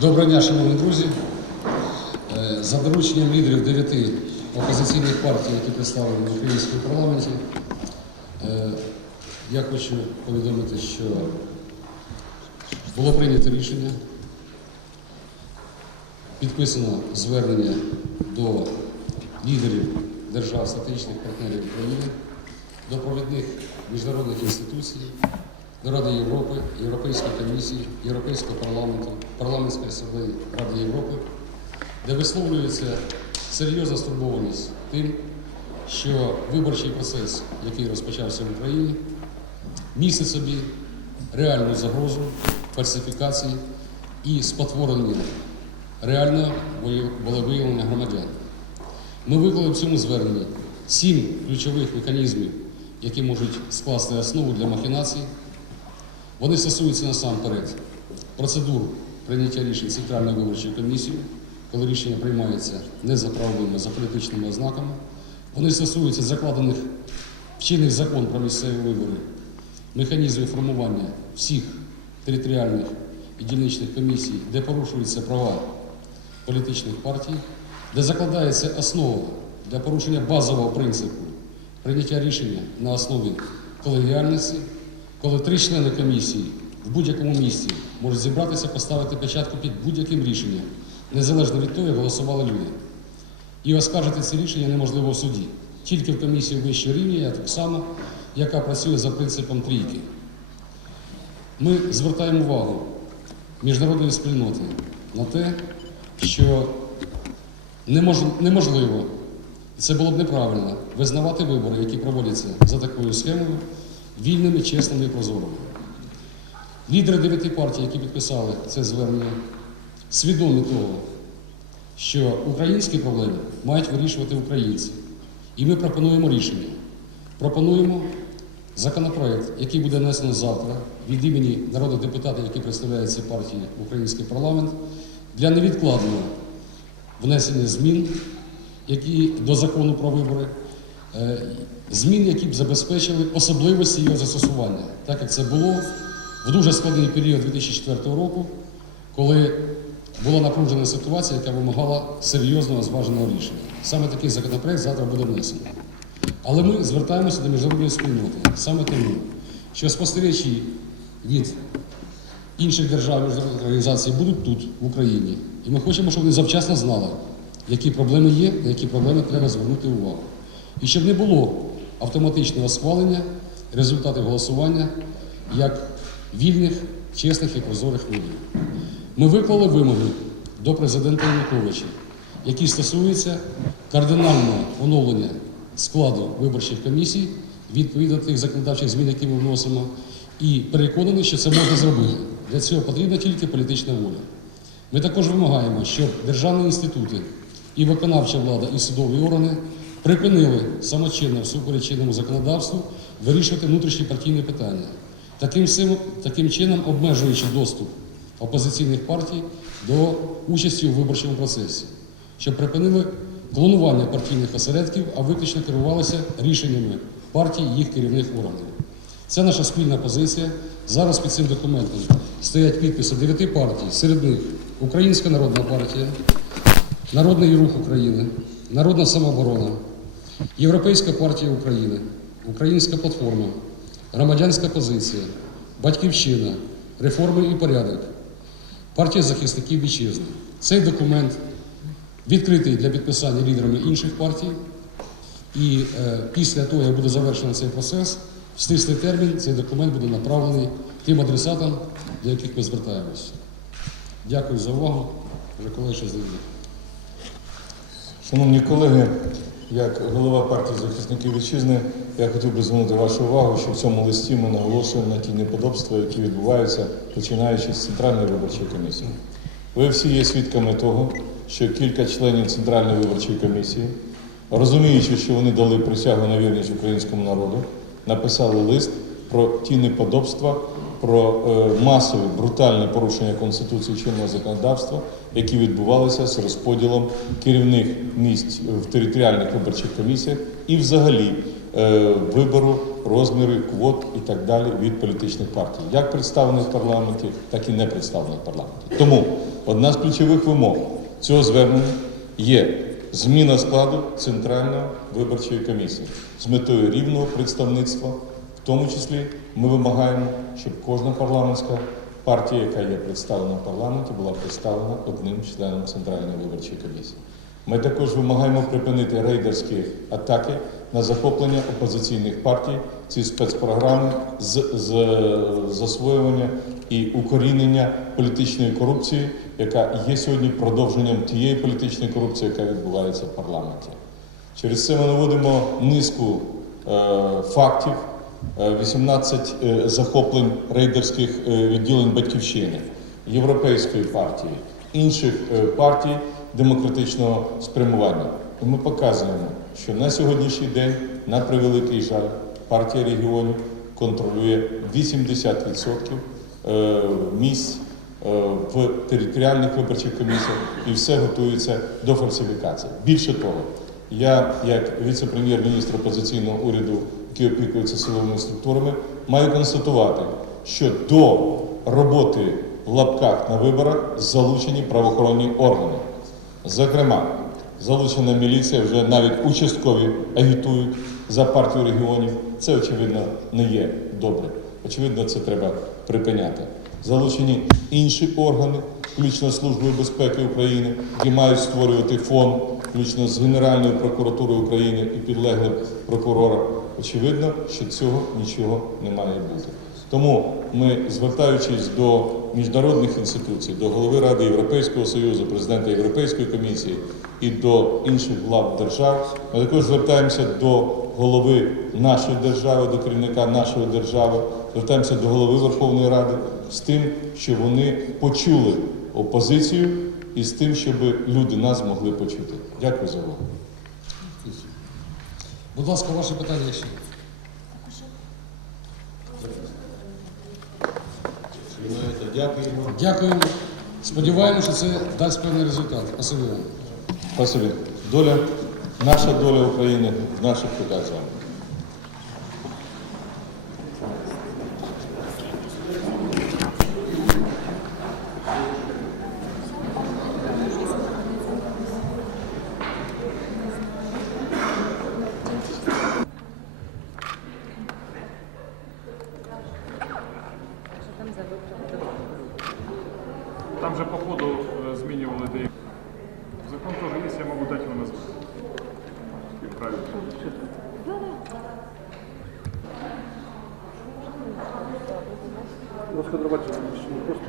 Доброго дня, шановні друзі. Е, За дорученням лідерів дев'яти опозиційних партій, які представлені в українському парламенті, е, я хочу повідомити, що було прийнято рішення, підписано звернення до лідерів держав стратегічних партнерів України, до провідних міжнародних інституцій, до Ради Європи, Європейської комісії, Європейського парламенту, парламентської асамблеї Ради Європи, де висловлюється серйозна стурбованість тим, що виборчий процес, який розпочався в Україні, містить собі реальну загрозу фальсифікації і спотворення реального волевиявлення громадян. Ми виклали в цьому зверненні сім ключових механізмів, які можуть скласти основу для махінацій. Вони стосуються насамперед процедур прийняття рішень Центральною виборчою комісією, коли рішення приймається не за правовими, а за політичними ознаками. Вони стосуються закладених в чинний закон про місцеві вибори механізмів формування всіх територіальних і дільничних комісій, де порушуються права політичних партій, де закладається основа для порушення базового принципу прийняття рішення на основі колегіальності, коли три члени комісії в будь-якому місці можуть зібратися, поставити печатку під будь-яким рішенням, незалежно від того, як голосували люди. І оскаржити це рішення неможливо в суді. Тільки в комісії вищого рівня, так само, яка працює за принципом трійки. Ми звертаємо увагу міжнародної спільноти на те, що немож- неможливо, і це було б неправильно, визнавати вибори, які проводяться за такою схемою, вільними, чесними і прозорими. Лідери дев'яти партій, які підписали це звернення, свідомі того, що українські проблеми мають вирішувати українці. І ми пропонуємо рішення. Пропонуємо законопроект, який буде внесено завтра від імені народних депутатів, які представляють ці партії в український парламент, для невідкладного внесення змін які, до закону про вибори, е, змін, які б забезпечили особливості його застосування, так як це було в дуже складний період 2004 року, коли була напружена ситуація, яка вимагала серйозного зваженого рішення. Саме такий законопроект завтра буде внесено. Але ми звертаємося до міжнародної спільноти саме тому, що спостерігачі від інших держав міжнародних організацій будуть тут, в Україні. І ми хочемо, щоб вони завчасно знали, які проблеми є, на які проблеми треба звернути увагу. І щоб не було автоматичного схвалення результатів голосування як вільних, чесних і прозорих виборів. Ми виклали вимоги до президента Януковича, які стосуються кардинального оновлення складу виборчих комісій відповідно тих законодавчих змін, які ми вносимо, і переконані, що це можна зробити. Для цього потрібна тільки політична воля. Ми також вимагаємо, щоб державні інститути і виконавча влада, і судові органи припинили самочинно всупереч чинному законодавству вирішувати внутрішні партійні питання, таким, таким чином обмежуючи доступ опозиційних партій до участі у виборчому процесі, щоб припинили клонування партійних осередків, а виключно керувалися рішеннями партій їх керівних органів. Це наша спільна позиція. Зараз під цим документом стоять підписи дев'яти партій, серед них Українська Народна партія, Народний рух України, Народна самооборона, Європейська партія України, Українська платформа, Громадянська позиція, Батьківщина, Реформи і порядок, партія захисників вітчизни. Цей документ відкритий для підписання лідерами інших партій. І е, після того, як буде завершено цей процес, в стислий термін цей документ буде направлений тим адресатам, до яких ми звертаємося. Дякую за увагу. Вже колеги ще знайдуть. Шановні колеги, як голова партії захисників вітчизни, я хотів би звернути вашу увагу, що в цьому листі ми наголошуємо на ті неподобства, які відбуваються, починаючи з Центральної виборчої комісії. Ви всі є свідками того, що кілька членів Центральної виборчої комісії, розуміючи, що вони дали присягу на вірність українському народу, написали лист про ті неподобства, про е, масові брутальні порушення Конституції чинного законодавства, які відбувалися з розподілом керівних місць в територіальних виборчих комісіях і взагалі е, вибору розміри квот і так далі від політичних партій, як представлених в парламенті, так і не представлених в парламенті. Тому одна з ключових вимог цього звернення є зміна складу Центральної виборчої комісії з метою рівного представництва. В тому числі ми вимагаємо, щоб кожна парламентська партія, яка є представлена в парламенті, була представлена одним членом Центральної виборчої комісії. Ми також вимагаємо припинити рейдерські атаки на захоплення опозиційних партій, ці спецпрограми з, з засвоювання і укорінення політичної корупції, яка є сьогодні продовженням тієї політичної корупції, яка відбувається в парламенті. Через це ми наводимо низку е, фактів, е, 18 е, захоплень рейдерських е, відділень батьківщини, Європейської партії, інших е, партій демократичного спрямування. І ми показуємо, що на сьогоднішній день, на превеликий жаль, партія регіонів контролює 80% е, місць е, в територіальних виборчих комісіях і все готується до фальсифікації. Більше того, я, як віце-прем'єр-міністр опозиційного уряду, який опікується силовими структурами, маю констатувати, що до роботи в лапках на виборах залучені правоохоронні органи. Зокрема, залучена міліція, вже навіть участкові агітують за партію регіонів. Це, очевидно, не є добре. Очевидно, це треба припиняти. Залучені інші органи, включно Службою безпеки України, які мають створювати фонд, включно з Генеральною прокуратурою України і підлеглим прокурором. Очевидно, що цього нічого не має бути. Тому ми, звертаючись до міжнародних інституцій, до голови Ради Європейського Союзу, президента Європейської комісії і до інших глав держав, ми також звертаємося до голови нашої держави, до керівника нашої держави, звертаємося до голови Верховної Ради з тим, щоб вони почули опозицію і з тим, щоб люди нас змогли почути. Дякую за увагу. Будь ласка, ваше питання ще. Дякуємо. Дякуємо. Сподіваємося, що це дасть певний результат. Спасибі вам. Спасибі. Доля, наша доля України в наших руках з вами. Там же по ходу э, змінювали деякі. Закон теж є, я можу дати вам назвати. Правильно. Розкадрувати не просто.